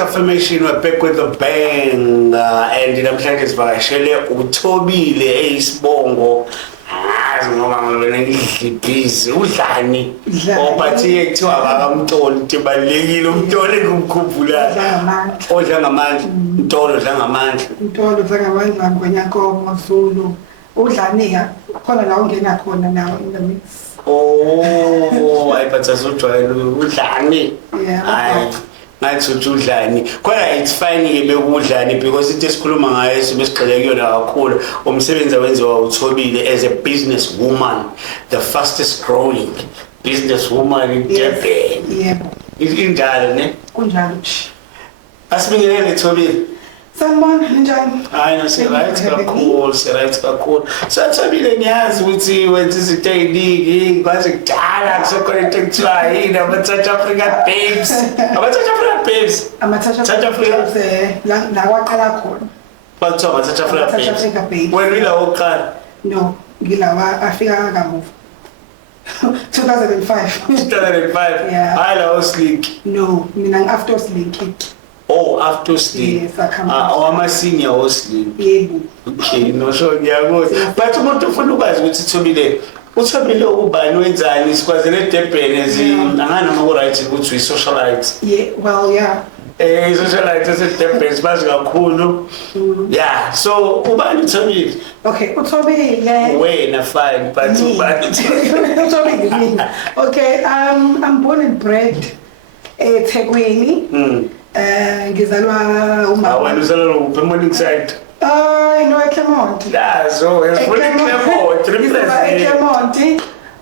Affirmation, we're back with a bang. And namhlanje sivakashele uThobile eyisibongo. Ngoba ngibona ngidlibhizi udlani. Ophathiye kuthiwa akamtoli tibalekile umtoli engumkhumbula. Odla ngamandla, umtolo odla ngamandla. Umtolo odla ngamandla ngonyako Zulu. Udlanika khona la ungena khona nawo in the mix. Oh, ayiphatha zojwayela udlani. Yeah. Ngathi udlani kodwa it's fine ke bekudlani because into esikhuluma ngayo sibesigxile kuyona kakhulu umsebenzi awenziwa uThobile as a business woman, the fastest growing business woman in Japan. Yebo. Injalo ne? Kunjalo nje. Asibingelele Thobile. Sanibona njani? Hayi no right kakhulu, right kakhulu. So Thobile niyazi ukuthi wenza izinto eziningi, kwazi kudala kusekhona into ekuthiwa yini ama-South African babes. Ama-South African babes. South Africa la waqala khona. Bathiwa ama-South African babes. Wena ilawo oqala? No, ngilawa afika kamuva. 2005. 2005. Yeah. Hayi lawo Slick. No, mina after Slick. Oh, after Slick. Yes, I come. Ama-senior o-Slick. Yebo. Okay, no sure ngiyakuzwa. But umuntu ufuna ukwazi ukuthi Thobile uThobile ubani wenzani sikwazele Durban anganoma ku right ukuthi uyi-socialite. Yeah, well, yeah. Socialite ese-Durban sibazi kakhulu. Yeah, so ubani uThobile? Okay, uThobile. Wena fine, but ubani uThobile mina. Okay, I'm born and bred eThekwini. Ngizalwa uma. Wena uzalwa kuphi eMorning Side? No, eClermont. Yazo, eClermont, eClermont.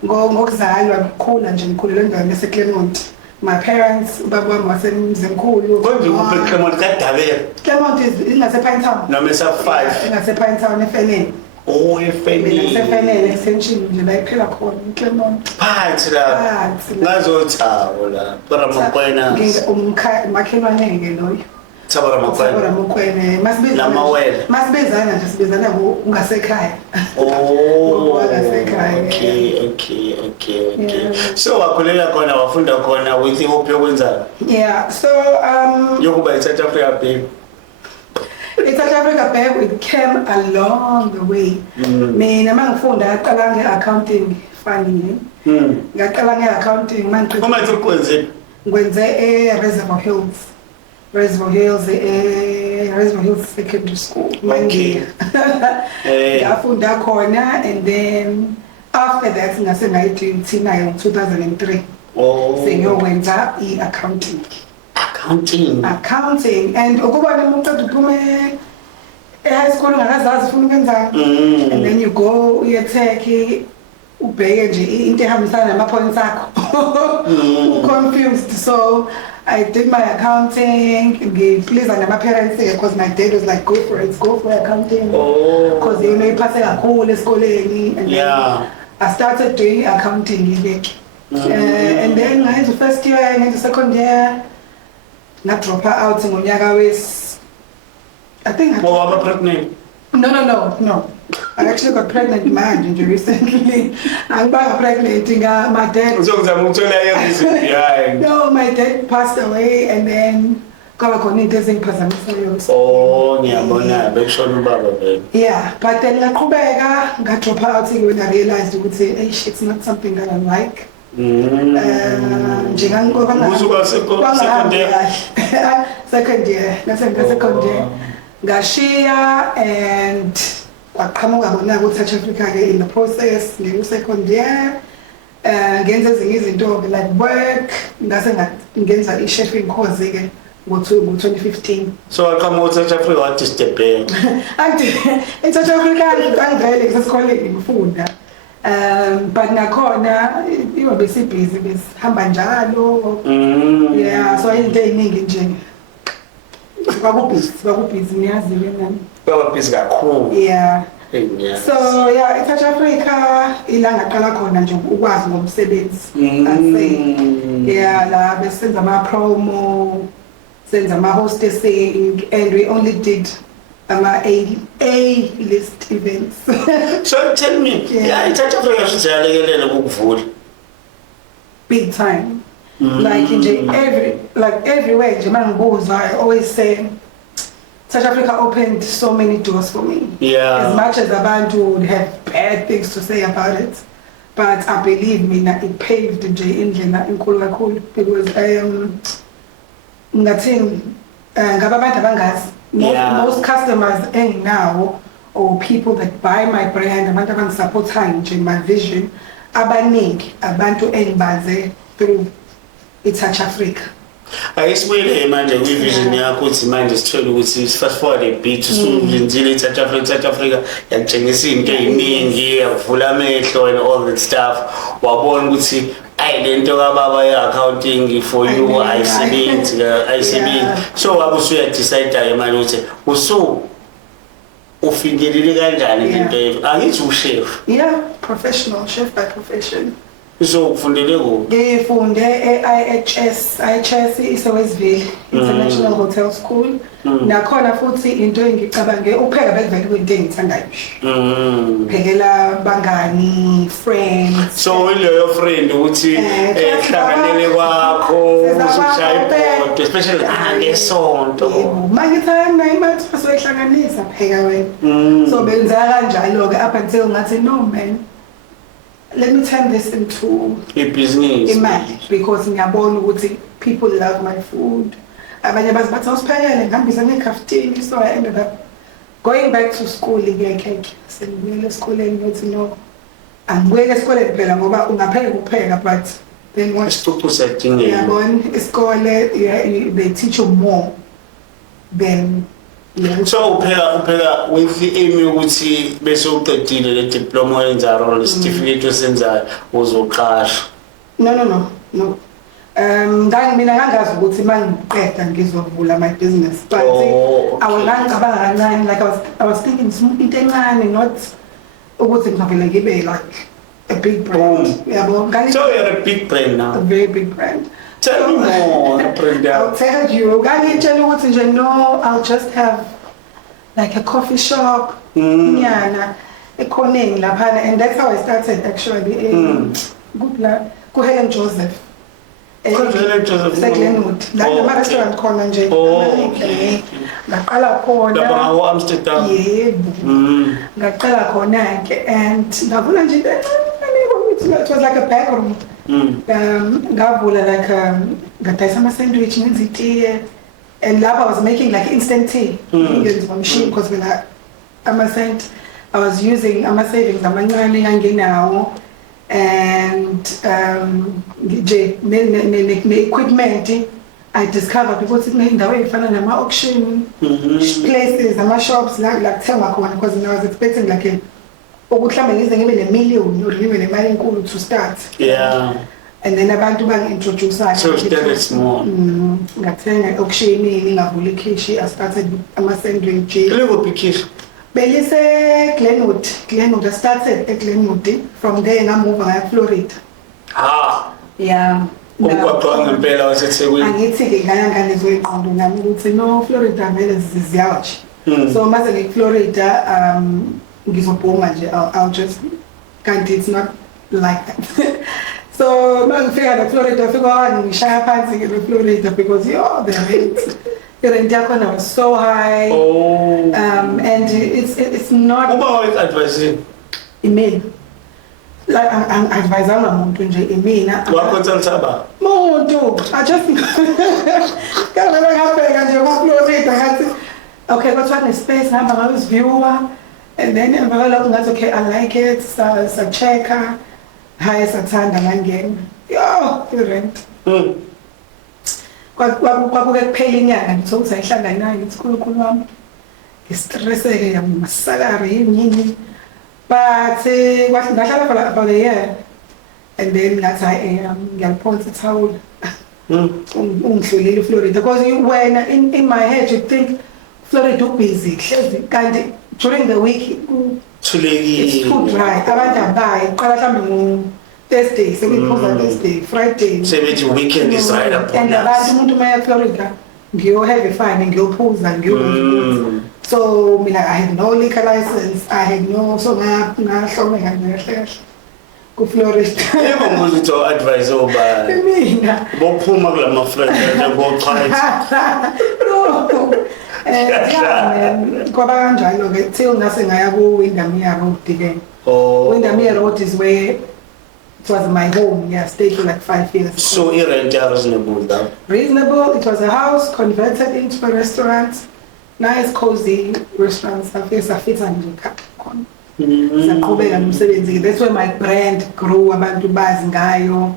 Ngokuzalwa ukukhula nje ngikhulela endaweni yaseClermont. My parents baba wami wasemzimkhulu. Konje kuphi eClermont kaDabela? Clermont ingase Pinetown. Noma esa5. Ingase Pinetown eFeneni. Oh, eFeneni. EFeneni extension nje la iphela khona eClermont. Phansi la. Ngazothawo la. Baramokwena. Makhelwane ke loyo. Baramokwena. Mokwena. Masibezana nje sibezana ungasekhaya. Oh. Okay. Okay. So wakhulela khona wafunda khona with hope yokwenza. Yeah. So yokuba eSouth Africa babe. South Africa babe, it came along the way. Mina mangifunda ngaqala ngeaccounting funding. Ngaqala ngeaccounting manje. Uma ukwenze ngwenze Reservoir Hills Secondary School. Okay. Ngafunda khona and then after that ngase ngayidinga nayo 2003. Oh. Sengiyokwenza iaccounting. Accounting and ukuba umuntu uphume high school ngakazazi ufuna ukwenzani and then you go uyetech ubheke nje into ehambisana nama-points akho confused. So I did my accounting ngiplease nama-parents because my dad was like go for accounting because you know iphase kakhulu esikoleni and then I started doing accounting and then ngayenza first year ngayenza second year na drop out ngonyaka I think I'm pregnant. No. I actually got pregnant manje recently. I'm pregnant my dad. No, my dad passed away and then kwaba khona into ezingiphazamisayo. Oh, ngiyabona bekushona ubaba vele. Yeah, but then ngaqhubeka drop out when I realized ukuthi it's not something that I like. Second year ngashiya and waqhamuka bona ku South Africa ke in the process second year ngenza ezinye izinto like work ngase ngenza i-chefing course ke ngo-2015. So waqhamuka South Africa wathi step back. In South Africa angivele ngisesikoleni ngifunda. But nakhona bese busy besihamba njalo. Yeah, so into eziningi nje. Bakubhizi niyazi nami. Babhizi kakhulu. Yeah. Yeah. So yeah, South Africa ilanga qala khona nje ukwazi ngomsebenzi. Yeah, la besenza ama promo, senza ama hostessing and we only did A-list events. So tell me, South Africa should say ukuvula. Big time. Like everywhere nje mangibuza I always say South Africa opened so many doors for me. Yeah. As much as abantu would have bad things to say about it, but I believe mina it paved nje indlela enkulu kakhulu because ngathini ngaba abantu abangazi most customers enginawo or people that buy my brand abantu abangisupportayo nje my vision abaningi abantu engibaze through South Africa. Ayisibuyele manje kwivision yakho uthi manje sithole ukuthi fast forward a bit usuzenzile South Africa yakutshengisa into eziningi yakuvula amehlo and all that stuff wabona ukuthi lento kababa ye-accounting for you ayisebenzi so wabe usuyadecide manje ukuthi ufinyelele kanjani into angithi uchef professional chef by profession. So ufundele kuphi? Ngifunde IHS iseWestville International Hotel School. Nakhona futhi into engicabange upheka bekuvele kwinto engithandayo. Phekela bangani, friends. So leyo friend ukuthi ehlanganele kwakho usushaya ibhodo especially ngesonto. Mangithanda imali soyihlanganisa pheka wena. So benza kanjalo ke up until ngathi no man. Let me turn this into a business imali because ngiyabona ukuthi people love my food. Abanye bathi usiphekele ngihambisa ngecafeteria so I ended up going back to school again. Sengiyele esikoleni ngithi no. Angibuyele esikoleni phela ngoba ungapheka kupheka but then what isicuphuza dingeni. Yabona isikole they teach you more than so upheka with the aim ukuthi bese uqedile le diploma yenzayo le certificate osenzayo uzoqasha. No. Mina ngangazi ukuthi mangiqeda ngizovula my business but awangicabanga kancane like I was thinking into encane not ukuthi ngivele ngibe like a big brand. Yabo so you're a big brand now. A very big brand. Tell me more, Brenda. I'll tell you. No, I'll just have like a coffee shop. And that's how I started actually. Good luck. Go Helen Joseph. Helen Joseph. Glenwood. Like my restaurant corner. Okay. Ngaqala khona. Lapha Amsterdam. Yebo. Ngaqala khona and ngavula nje it was like a back room. Ngavula like ngadayisa ama sandwich ngenza itiye and lapha I was making like instant tea ngenza machine because mina I was using ama savings amancane ngangenawo and ne equipment I discovered because kunendawo efana nama auction places ama shops la kuthenga khona because I was expecting like ukuhlambe ngize ngibe ne-million or ngibe nemali enkulu to start. And then abantu bangi-introduce so started small. Ngathenga auctionini ngavula ikhishi I started ama-sandwich. Lekuphi ikhishi? Belise Glenwood. I started at Glenwood. From there ngamove ngaya Florida. Yeah. Umgwaqo ngempela waseThekwini. Angithi-ke ngayangane ingqondo nami ukuthi no Florida vele ziyawuthi. So mase nge-Florida ngizobhoma nje I'll just can't it's not like that. So mangifika la Florida fika ngishaya phansi ke Florida because the rent yakhona was so high. And it's not uba advising email like I'm advising umuntu nje emina wa consultaba muntu I just kana ngabheka nje ku Florida ngathi okay kodwa space ngihamba ngabe viewer. And then okay, I like it, so checker, high sathanda ngangena. Yo, rent. Kwakuke kuphela inyanga ngithokuthi ayihlangani nayo ngithi uNkulunkulu wami. Ngistresseke ngamasalary yini. But kwathi ngahlala for about a year. And then ngathi ngiyaliphonsa ithawula. Ungidlulile Florida because when in my head you think Florida busy, kanti during the week it's too dry. Abantu abayi qala mhlambe Thursday, sekuphuza Thursday, Friday. Sebenzi weekend is right up. And abantu umuntu maya Florida ngiyo have fun ngiyophuza ngiyo. So mina I had no liquor license, I had no so ngahlomeka ngehle. ku-florist. Yebo ngizothi advise oba Mina. bophuma kulama friends ngochayitha. No. Kwaba kanjalo ke till ngase ngaya ku-Windermere Road again. Oh. Windermere Road is where it was my home. Yeah, stayed for like 5 years. So i-rent reasonable now. Reasonable. It was a house converted into a restaurant. Nice, cozy restaurant. Safita nje khona. Saqhubeka nomsebenzi. That's where my brand grew. Abantu bazi ngayo.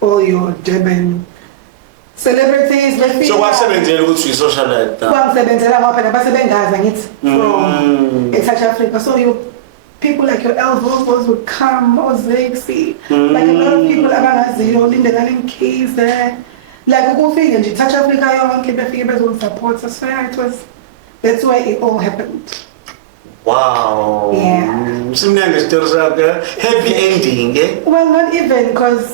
All your Durban celebrities. So wasebenzela ukuthi uyi-socialite. Kwangisebenzela ngoba phela basebengazi ngithi from South Africa. So you people like your elbows would come, Ozexy, like a lot of people abangaziyo, Lindelani Keys there. Like ukufika nje South Africa yonke befike bezonisupport. So yeah, that's why it all happened. Wow. Yeah. Simnandi story sakhe. Happy ending, eh? Well, not even because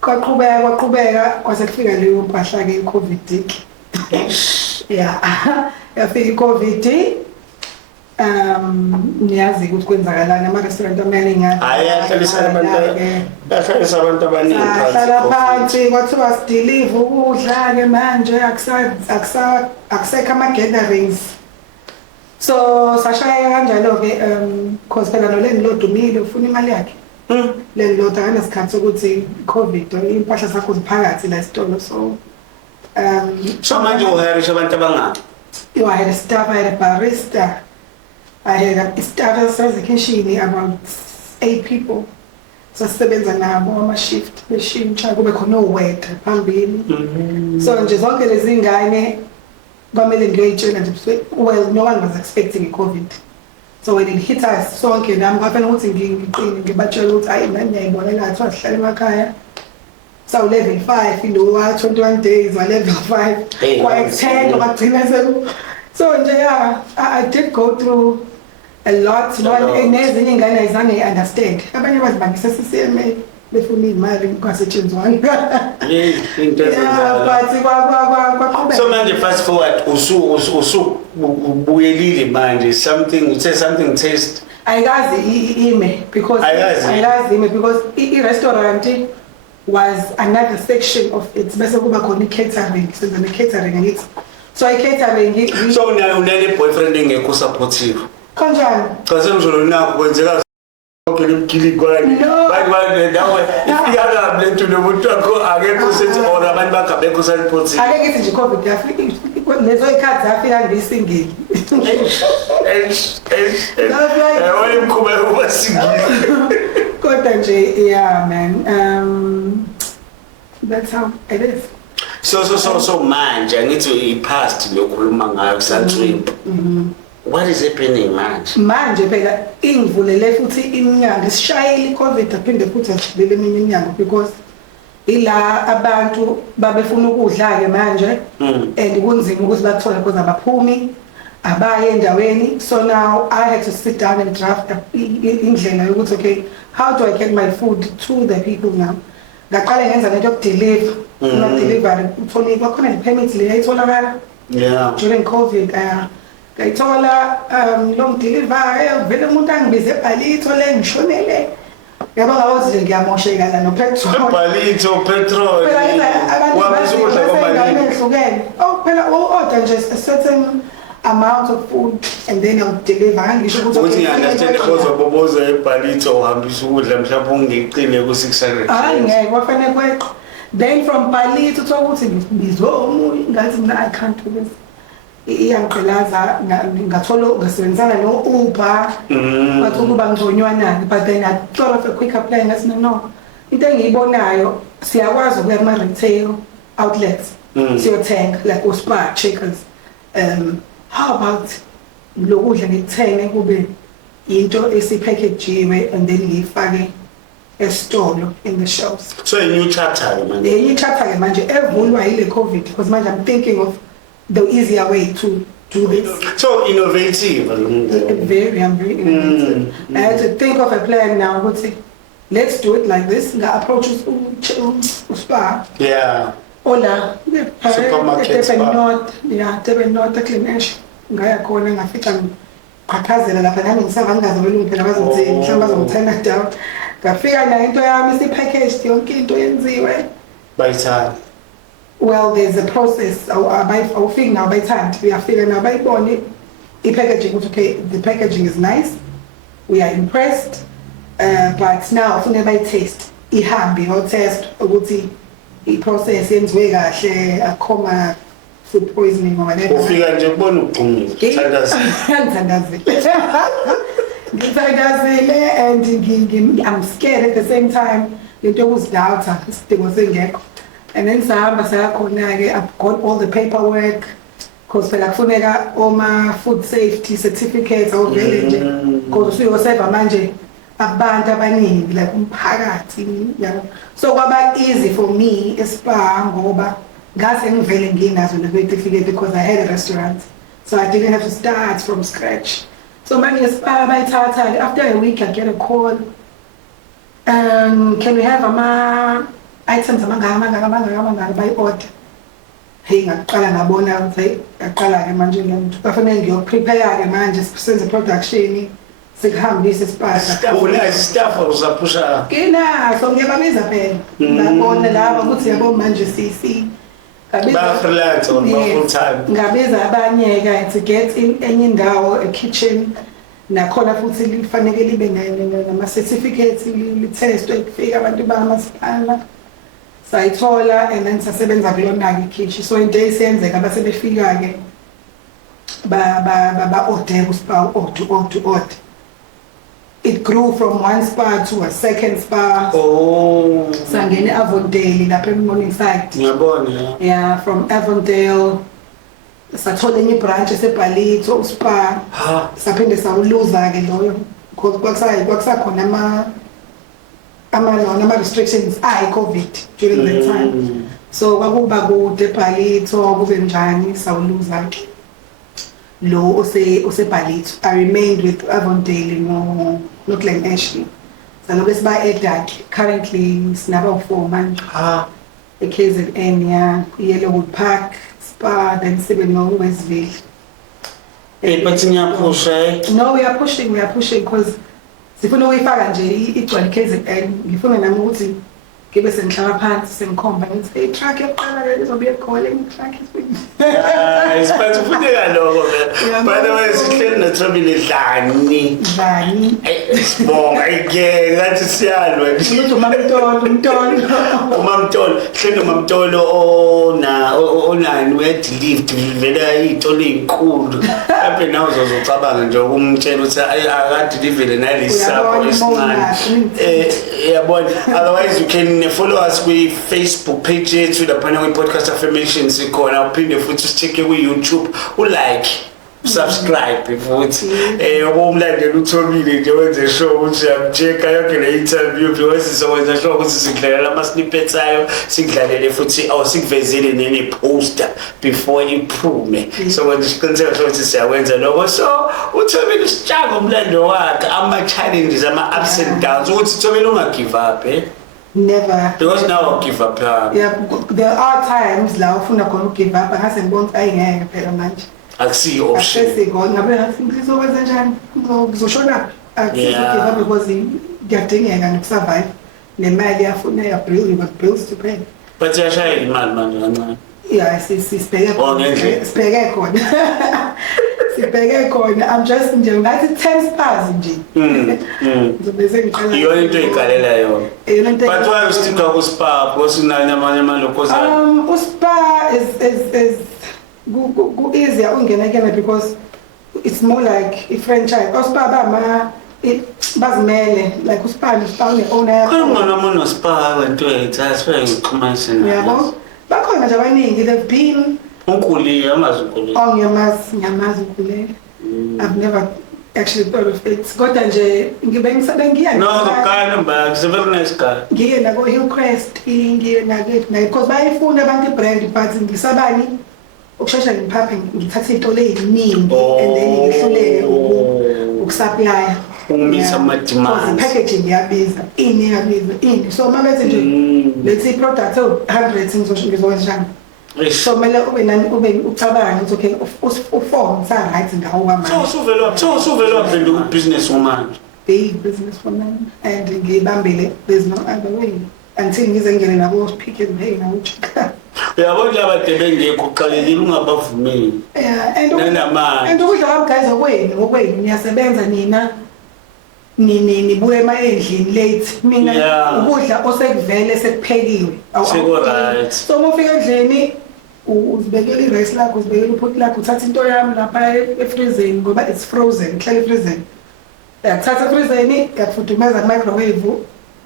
kwaqhubeka kwase kufika leyo mpahla ke i-COVID. Yeah. Yafika i-COVID. Niyazi ukuthi kwenzakalani ama-restaurant amaningi Hayi ahlalisana abantu abaningi hlala phansi kwathiwa sidilive ukudla-ke manje akusekho ama-gatherings. So sashaya kanjalo-ke because phela nolandlord umile ufuna imali yakhe. Landlord akanesikhathi sokuthi i-COVID impahla zakho ziphakathi la esitolo. So manje uhirisha abantu abangaki? I had a staff, I had a barista, I had a staff as a kitchen, about 8 people. So sebenza nabo ama-shift beshintsha kube khona oweta phambili. So nje zonke lezi ngane kwamele ngiyayitshela nje, well, no one was expecting i-COVID. So when it hit us sonke nami kwafanele ukuthi ngiqine ngibatshela ukuthi hayi manje ngiyayibonela kuthiwa sihlale emakhaya. So level 5 ilo 21 days wa level 5 quite 10 ngagcina so nje yeah, I did go through a lot. Nezinye ingane ayizange understand. Abanye bazibangisa CCMA befuna imali kwasetshenzwana. So manje fast forward ubuyelile manje something taste ayikazi ime because i-restaurant was another section of it. Bese kuba khona catering, senza ne-catering ngithi. So i-catering so unale boyfriend engekho supportive kanjani? Cha semzolo nakho kwenzeka konke lemgili kwani bayi nawe ifika lento nomuntu wakho akekho sethi or abantu bakabekho supportive ake ngithi nje COVID yafika lezo ikhathi zafika ngisingile wale mkhuba ubasingile kodwa nje yeah man, that's how it is. So manje ngithi i-past lokhuluma ngayo kusantrip. What is happening manje? Manje phela ingivulele futhi iminyango isishayile i-COVID aphinde futhi ashilele eminye iminyango because ila abantu babefuna ukudla ke manje and kunzima ukuthi bathole because abaphumi abaye endaweni. So now I had to sit down and draft indlela yokuthi okay, how do I get my food to the people now? Ngaqala ngenza lento yokudeliver, delivery uthole kwakhona i-permit le ayitholakala during COVID. Ngayithola long delivery vele umuntu angibize eBhalito le ngishonele. Yabona ukuthi ngiyamosheka la no petrol. eBhalito petrol. Wabisa ukudla kwaBhalito. Oh phela order just a certain amount of food and then I'll deliver. Ngisho ukuthi ngiunderstand because boboza eBhalito uhambisa ukudla mhlawumbe ungiqine ku600. Hayi ngeke kwafanele kweqo. Then from Bhalito uthola ukuthi ngizwe umuntu ngathi mina I can't do this. Iyangiqhelaza ngathola ngasebenzana no-Uber bathi ukuba ngizonywanani, but then I thought of a quicker plan. Ngathi no, into engiyibonayo siyakwazi ukuya kuma-retail outlets siyothenga like uSpar, Checkers. How about lokudla ngikuthenge kube into esipackagejiwe and then ngiyifake esitolo in the shelves. So a new chapter manje. A new chapter manje evulwa yile COVID because manje I'm thinking of the easier way to do this. So innovative. I'm very innovative. I had to think of a plan now. Let's do it like this. The approach is Spar. Yeah. Ola. Supermarket Spar. Tebe not Clemesh. Ngaya khona ngafika ngaqhaqhazela lapha nami ngisavanga ngazobela phela bazothi mhlawumbe bazongithena down. ngafika la into yami isi-packaged yonke into yenziwe. Bayithanda. Well, there's a process. Awufiki nawo bayithandi. Uyafika nawo bayibone i-packaging ukuthi okay, the packaging is nice. We are impressed. But now ufune bayi-taste. Ihambe yo-test ukuthi i-process yenziwe kahle, akoma food poisoning or whatever. Ufika nje kubona ugqumile. Ngithandazile and I'm scared at the same time. Into yokuzidoubt isidingo sengekho. And then sahamba sayakhona-ke, I've got all the paperwork because phela kufuneka oma food safety certificates awuvele nje because usuyoseva manje abantu abaningi like umphakathi yabo. So kwaba easy for me eSpar ngoba ngase ngivele nginazo le-certificate because I had a restaurant, so I didn't have to start from scratch. So manje eSpar bayithatha, after a week I get a call, can we have items amangaka by order. Hey, ngaqala ngabona ukuthi ngaqala-ke manje lento kufanele ngiyoprepare-ke manje senze production sikuhambise isipata staff uzapusha so ngiyababiza phela ngabona laba ukuthi yabo manje ba-freelance or full time. Ngabiza abanye-ke to get in enye indawo, a kitchen nakhona futhi lifanele libe nama-certificates li-testwe kufika abantu bangamasipala sayithola and then sasebenza kulona-ke ikhishi. So into esiyenzeka basebefika-ke ba-order uSpar order. It grew from one Spar to a second Spar. Oh. Sangene Avondale lapha eMorning Side. Ngiyabona. Yeah, from Avondale sathola enye branch eseBhalito uSpar. Ha. Saphinde sawuluza-ke loyo because kwakusakhona ama restrictions COVID during that time. So kwakuba kude eBhalito kube njani sawuluza-ke. Lo oseBhalito. I remained with Avondale no Glen Ashley. So lo bese ba-add currently sinaba 4 manje. Ha. KZN, yeah, Yellowwood Park, Spar, then sibe no Westville. But niyapusha. No, we are pushing because sifuna ukuyifaka nje igcwala KZN. Ngifuna nami ukuthi ngibe sengihlala phansi sengikhomba ngithi truck yokuqala le izobe calling truck is Isipathi ufuneka lokho vele. By the way, sihleli noThobile Dlani. Sibonga again ngathi siyalwa. Ngithi uMamtolo. uMamtolo, hleli uMamtolo onani uyadelive vele iy'tolo ey'nkulu. Lapho nawe uzocabanga nje ukumtshela ukuthi akadelive nalesi sapho esincane. Yabona, otherwise you can follow us kwi Facebook page yethu laphana kwi Podcast Affirmation sikhona, uphinde futhi usicheke kwi YouTube, ulike, subscribe futhi ubumlandela uThobile nje wenze show ukuthi uyamcheka yonke le interview because sizokwenza show ukuthi sikudlalela ama snippets ayo, sikudlalele futhi sikuvezele nene poster before iphume. So kwenza isiqiniseko sokuthi siyakwenza lokho. So uThobile usitshaka umlando wakhe, ama challenges, ama ups and downs, ukuthi Thobile unga give up Never. Because now I give up. Yeah, there are times la ufuna khona give up ngase ngibona ayingeke phela manje. Akusi option. Asesikho ngabe ngathi ngizokwenza njani? Ngizoshona. Give up because ngiyadingeka nokusurvive. Nemali yafuneka bills to pay. But yashaya imali manje kancane. Yeah, sibheke khona. Sibheke khona. I'm just nje ngathi 10 Spars nje. Ngizobese ngiqala. Iyo into ikalela yona. But why you stick to Spar? Because unanye amanye amaloko zayo. uSpar is go easier ungena because it's more like a franchise. uSpar bazimele like uSpar une-owner yakho. Khona umuntu noSpar wento yayithathwe ngixhumanise nayo. Yabo. Bakhona nje abaningi, they've been uNkuli amaZulu. Oh, ngiyamazi uNkuli. I've never actually thought of it. Kodwa nje ngibe ngiya. No, the guy number, it's a very nice guy. Ngiye nako Hillcrest, ngiye nako because bayifuna abantu ibrand but ngisabani ukushesha ngiphaphe ngithathe izitolo eziningi and then ngihluleke ukusupply. Umise ama demands. Packaging yabiza, ini. So mabethi nje let's say product 100 ngizokwenza. So mele ube ucabanga ukuthi okay u4 sa right ngawo manje. So uvela business woman. big business for men and ngiyibambile there's no other way until ngize ngene nabo Pick n Pay nawo Checker. Uyabona laba bengekho uqalekile ungabavumeli. Yeah, and Nanamanje. ukudla kwami guys ngokwenu niyasebenza nina nibuye endlini late mina ukudla osekuvele sekuphekiwe right. So uma ufika endlini uzibekela i-rice lakho uzibekela uphoti lakho uthatha into yami lapha efreezing ngoba it's frozen ihlala efreezing uyakuthatha efreezing uyakufudumeza ku-microwave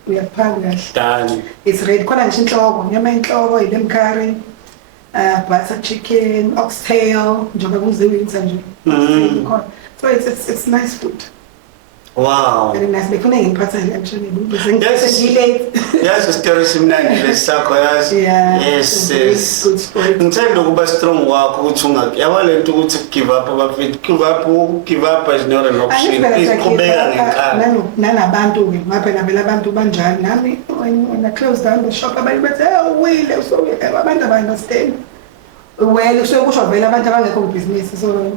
uyakuphaka kahle done. it's ready khona nje inhloko nyama inhloko ile curry butter chicken oxtail njengoba kuziwinter nje so it's nice food. Wow. Very nice. Befuna ngiphathele actually Yes, isitori simnandi lesakho yazi. Yes. Good story. Ngithanda ukuba strong wakho ukuthi ungakuyaba lento ukuthi give up abafethu give up is not an option. Isiqhubeka ngenkani. Nanabantu ke ngaphela vele abantu banjani nami when I close down the shop abantu bathi Wile so abantu aba understand. Well so kusho vele abantu abangekho business so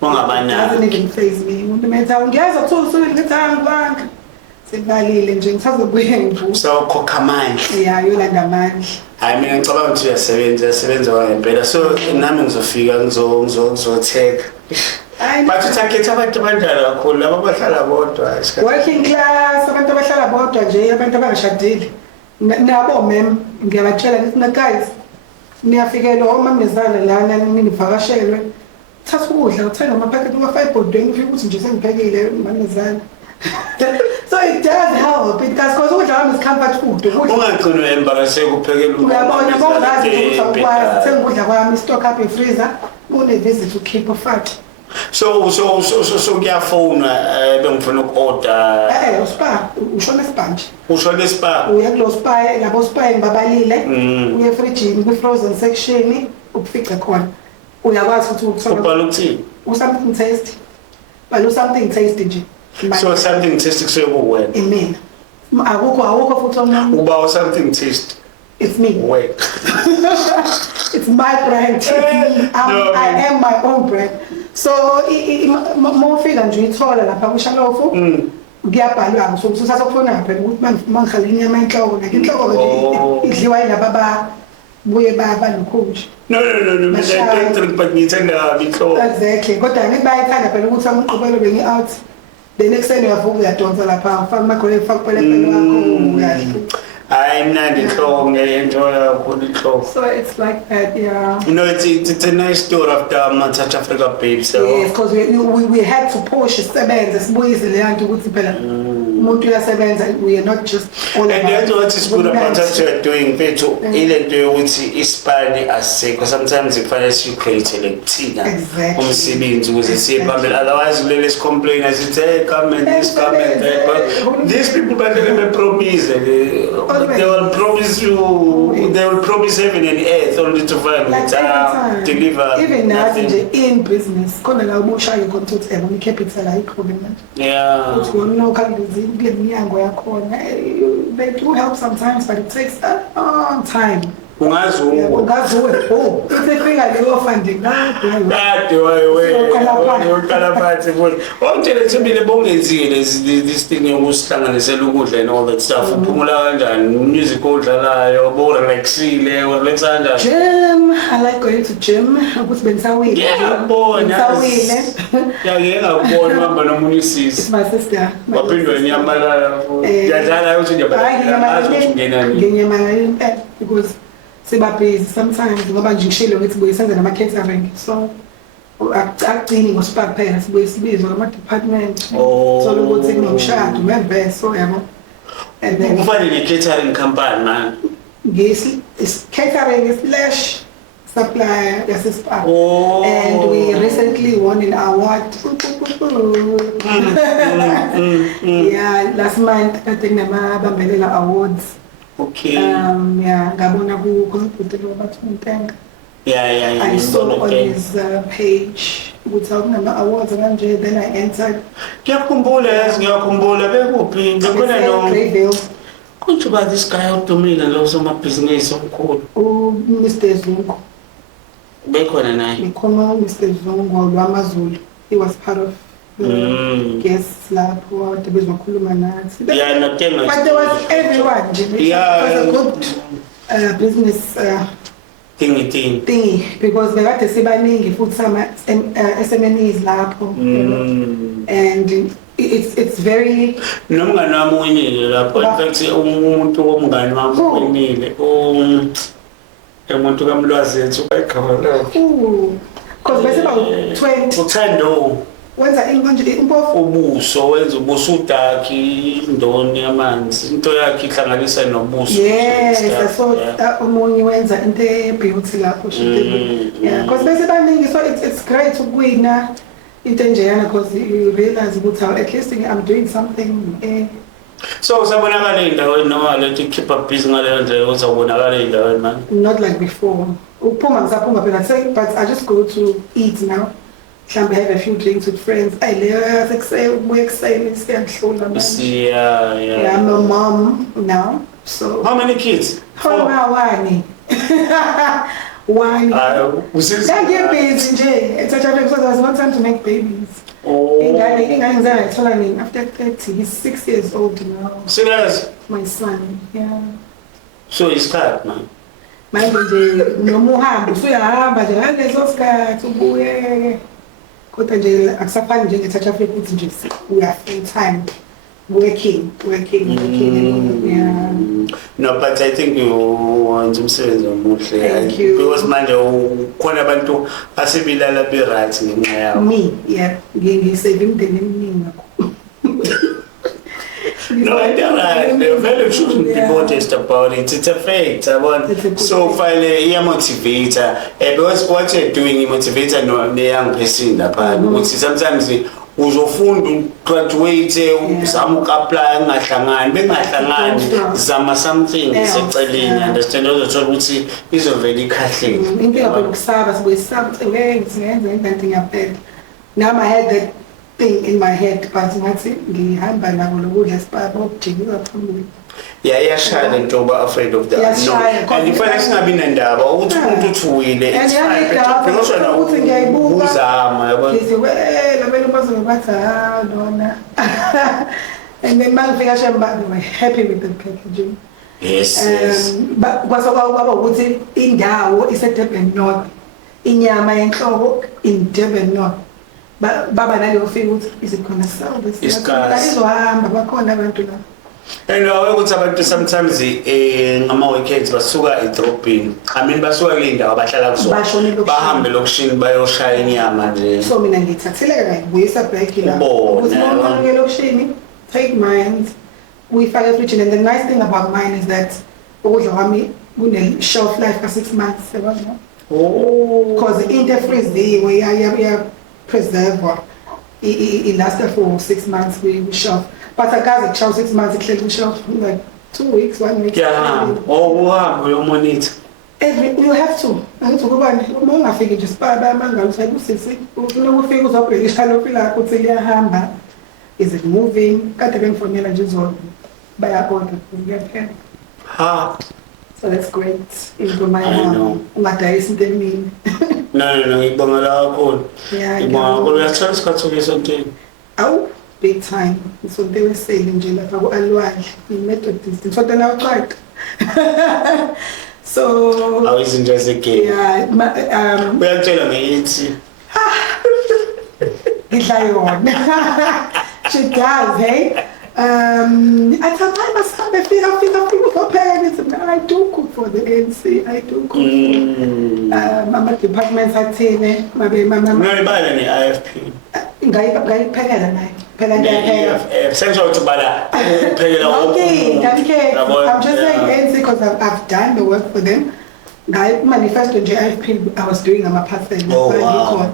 doesn't even phase me. Umuntu menza ngiyeza ukuthola usuku ngithanga banka. Sibalile nje ngisazobuye ngivuka. So khokha amandla. Yeah, yolanda amandla. Hayi mina ngicabanga ukuthi uyasebenza kwangempela. So nami ngizofika ngizoteka. But uthakhetha abantu abanjani kakhulu laba abahlala bodwa. Working class abantu abahlala bodwa nje abantu abangashadile. Nabo mem ngiyabatshela ngithi guys niyafikela omamezana lana ninivakashelwe. Thatha ukudla uthenga amaphakethe ama-5 bodweni ufike ukuthi nje sengiphekile mamezana. So it does help because ukudla kwami is comfort food. Ungagcina embarrassed ukuphekela umuntu. Uyabona bongazi ukuthi ukwazi thenga ukudla kwami stock up e-freezer une-visit ukhipha ufake. So kuyafona bengifuna uku-order. Uspa ushona esipanje. Ushona espa. Uya kulo spa labo spa engibabalile uye efrijini kwi-frozen section ukufica khona. Uyakwazi ukuthi ukuthola ubhala ukuthini something tasty balo something tasty nje so something tasty kusebuwena mina akukho futhi omunye uba something tasty it's me wait it's my brand I am my own brand so mofika nje ithola lapha kushalofu ngiyabhalwa so usasokufona phela ukuthi mangikhala inyama enhloko like inhloko nje idliwa yilaba buye baba nokhunje no but ngithanda inhloko exactly kodwa ngibayithanda phela ukuthi amqhubelo bengi out the next time uyavuka uyadonsa lapha ufaka microwave ufaka pelepele wakho uyadla I'm not enjoy kakhulu. So it's like that, yeah. You know, it's a nice story after South Africa, babe. So yes, because we had to push sebenza sibuyise le nto ukuthi phela umuntu uyasebenza we are not just all about. And that's what is good about what you are doing. Bethu ile nto yokuthi isipani asikho sometimes kufanele siyicreate thina umsebenzi ukuze siye phambili otherwise ulele complain asithi hey come and this come and that but these people they promise they will promise you they will promise heaven and earth only to find like deliver even now in business khona la ubushaye contract eba capital ayikho manje yeah uthi wonke kule minyango yakhona they do help sometimes but it takes a long time ungazuwe usefika leyo funding kade uqala phansi futhi wonke thembile bongenzile this thing yokusihlanganisela ukudla and all that stuff uphumula kanjani music odlalayo bo relaxile relax kanjani gym I like going to gym ukuthi bensawile ngiyabona ngiyengakubona uhamba nomunye isisi it's my sister waphindwa nyamalala yadlala ukuthi ngiyamalala because siba busy sometimes ngoba nje ngishilo ukuthi buye senze nama catering so akucini ngospa kuphela sibuye sibizwe ama department so ukuthi kunomshado membe so yabo and then kufanele catering company man yes is catering slash supplier yasespa and we recently won an award yeah last month I think namabambelela awards. Okay. Yeah, ngabona ku computer bathi untenga. Yeah. I saw on his page ukuthi awunama awards kanje then I entered. Ngiyakhumbula bekuphi bekona no. Kuthi this guy uDumile lo somabhizinisi omkhulu. Mr. Zungu. Bekhona naye. Bekhona Mr. Zungu lwamaZulu. He was part of guests lapho ade bezokhuluma nathi. Yeah, nothing. But there was everyone nje. Yeah. It was a good business thingy because bekade sibaningi futhi sama SMNEs lapho, you know, and it's very nomngane wami winile lapho in fact umuntu womngane wami winile umuntu kaMlwazi ethu bayigaba lakho because bese ba 20 uthando wenza inkonje impofu ubuso wenza ubuso udaki indoni yamanzi into yakhe ihlanganisa nobuso. yes so umunye wenza into beauty lapho shit yeah because bese baningi so it's great ukuwina into enjeyana because you realize ukuthi at least I'm doing something so usabonakala indawo noma lethi keep up busy ngale ndlela uzabonakala indawo man not like before uphuma ngisaphuma phela say but I just go to eat now mhlambe have a few drinks with friends ayile sekusay siyahlula yeah I'm a mom now so how many kids? One. Get busy nje it's such a because there's no time to make babies. Ingane ngizayithola nini after 30 he's 6 years old now. Serious? My son, yeah. So he's cut man. Manje nje noma uhamba usuyahamba nje ngalezo sikhathi ubuye kodwa nje akusafani nje ngeTouch Africa ukuthi nje we are full time working yeah. No, but I think you wenza umsebenzi omuhle because manje ukhona abantu asibilala be right ngenxa yawo. Me yeah ngisave imndeni eminingi kakhulu. No, the value shouldn't be modest about it. It's a fact. So finally, you're motivator. Because what you're doing, you motivate the young person. Sometimes uzofunda graduate uzama ukapply ngahlangani bengahlangani zama something seceleni understand uzothola ukuthi izovela ikhahleni into yabekusaba sibuyisaba ngenze into ngiyaphetha now I had that thing in my head but ngathi ngihamba nabo lokudla sipapa okujikisa phambili iyashaya into ba afraid of that no and ifana singabi nendaba ukuthi umuntu uthuyile it's fine because wena ukuthi ngiyayibuka uzama yabo ngiziwela belo bazobathi lona and then mangifika shamba I'm happy with the packaging. Yes. Kwasokwa ukuthi indawo iseDurban North inyama yenhloko in Durban North baba naleyo fika ukuthi isikhona service izohamba bakhona abantu la and ukuthi abantu sometimes ngama weekends basuka edrobheni I mean basuka kule ndawo abahlala kuzona bahambe lokushini bayoshaya inyama nje so mina ngithathile ngiyibuyisa back la ukuthi noma ngelokushini take mine uyifaka efridge and the nice thing about mine is that ukudla kwami kune shelf life ka 6 months yabona because into freeze we ya preserve it lasted for 6 months we shelf but I got 6 months it clean shelf like 2 weeks 1 week yeah you monitor you have to kubani uma ungafiki nje sibaba manga usayibusisi ufuna ukufika uzobhekisha lo fila ukuthi liyahamba is it moving kade bengifonela nje izolo bayabona ngiyaphela so that's great into my home ungadayisa into emini no ngibonga kakhulu ngibonga kakhulu uyathola isikhathi sokuyisontweni awu big time isonto weseli nje lapha ku-alwandle i-Methodist isonto nawo qaqi so awizinto ezegame yeah uyakutshela ngeyithi ngidla yona she does hey I tell my myself if you have people for parents I do cook for the ANC I do cook for mama departments athene mama ngiyibala ne-IFP ngayiphekela naye phela ngiyapheka senza ukuthi bala uphekela okay I'm just saying ANC because I've done the work for them ngayi manifesto nje IFP I was doing ama-parcel ngikhona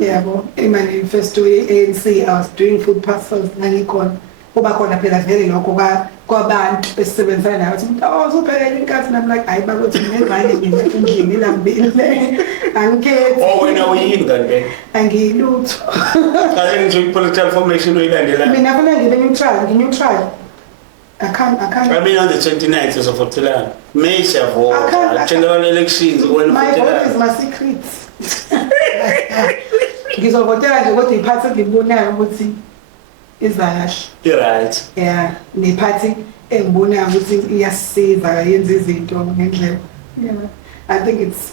yabo i-manifesto ye-ANC I was doing food parcels ngikhona kuba khona phela vele lokho kwabantu besebenzana nayo ukuthi uzophekela inkathi nami like hayi bakuthi ngezane mina endlini lambile angikhethi wena uyini kanti angilutho kahle nje political formation uyilandela mina funa ngibe neutral I can't I mean on the 29th of October May siyavota general elections when my vote is my secret ngizovotela nje kodwa iphathi engibonayo ukuthi izakahle. Right. Yeah, nephathi engibonayo ukuthi iyasiza yenza izinto ngendlela. Yeah. I think it's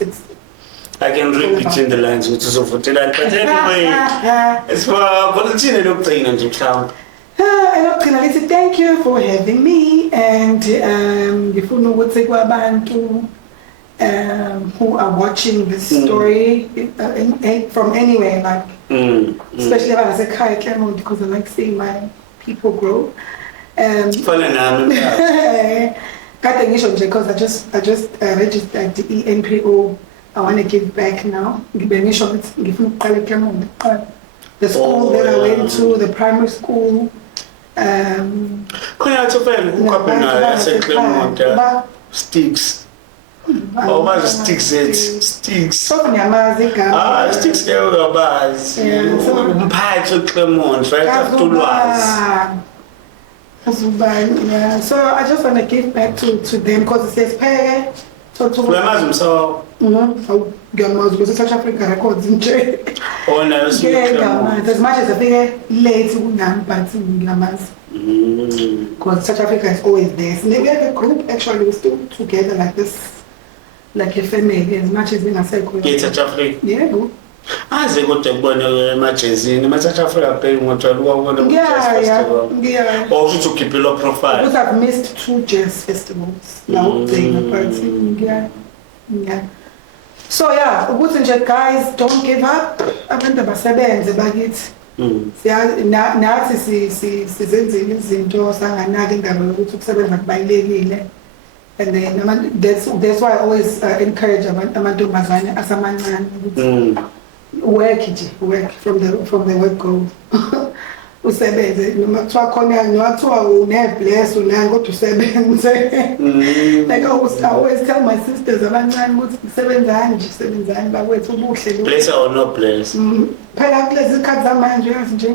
I can read between the lines which is of but anyway, it's for volunteer lokugcina nje mhlawumbe. Elokugcina lithi thank you for having me and ngifuna ukuthi kwabantu who are watching this story from anywhere, like especially abangasekhaya eClermont, because I like seeing my people grow. Fana nami. Kade ngisho nje because I just registered the ENPO. I want to give back now. Ngibe ngisho ukuthi ngifuna ukuqala eClermont. The school that I went to, the primary school. Khona athofela ukupha yaseClermont sticks. Oh, my sticks it sticks. So ngiyamazi igama. Sticks ke uyabazi. Umphathi weClermont right after ulwazi. Yeah. So I just want to give back to them because it says pay. So to uyamazi umsawa. Ngiyamazi because South Africa records nje. Oh no, as much as I think late kunami but ngiyamazi. Because South Africa is always there. So maybe have a group actually we still together like this, like a family as much as in a circle. Yeah, South Africa. Yeah. Aze kodwa kubona emajezini South Africa pay ngotshela ukubona jazz festival. Yeah. Or ukuthi ukhiphe lo profile. Because I've missed 2 jazz festivals now playing a party. Yeah. So yeah, ukuthi nje guys don't give up. Abantu basebenze bakithi. Nathi sizenzile izinto sanganaki indaba yokuthi ukusebenza kubalekile. And then that's why I always encourage amantombazane asamancane ukuthi work from the word go. Usebenze noma kuthiwa khona noma kuthiwa unebless unani kodwa usebenze. Like I always tell my sisters abancane ukuthi sebenzani bakwethu ubuhle lo. Bless or no bless. Phela kulezi ikhathi zamanje yazi nje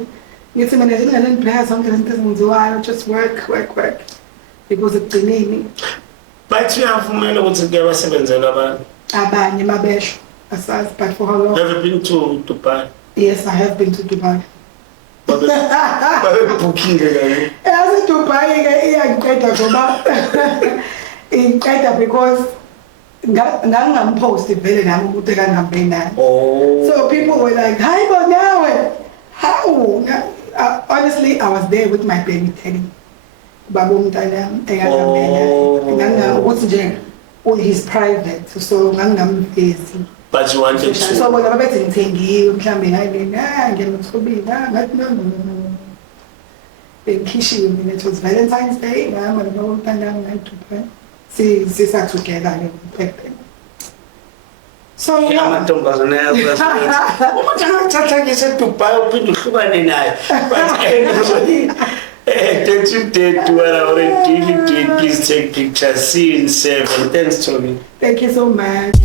ngithi mina nje ngene bless zonke izinto ezenziwayo just work because ekugcineni. But uyavumela ukuthi ke basebenzela abantu. Abanye mabesho asazi but for how long? Have you been to Dubai? Yes, I have been to Dubai. Babebhukhile kahle. Yazi Dubai ke iyangiqeda ngoba ingiqeda because ngangampost vele nami umuntu ekangihambe naye. So people were like, "Hi bonawe." How? Honestly, I was there with my baby Teddy. Baba umntana ekangihambe naye. Nganga ukuthi nje he's private so ngangamvezi. But you wanted to. So bona babethi ngithengiwe mhlambe ngayibona ngiyamuthobile ngathi no. Benkishiwe mina it was Valentine's Day ngama baba umntana ngayidupha. Sisa together back then. So yeah. Amantombazane ayazi. Umuntu angathatha ngise Dubai uphinde uhlukane naye. But don't you dare do what I already did. Please take pictures. See you in 7. Thanks, Tony. Thank you so much.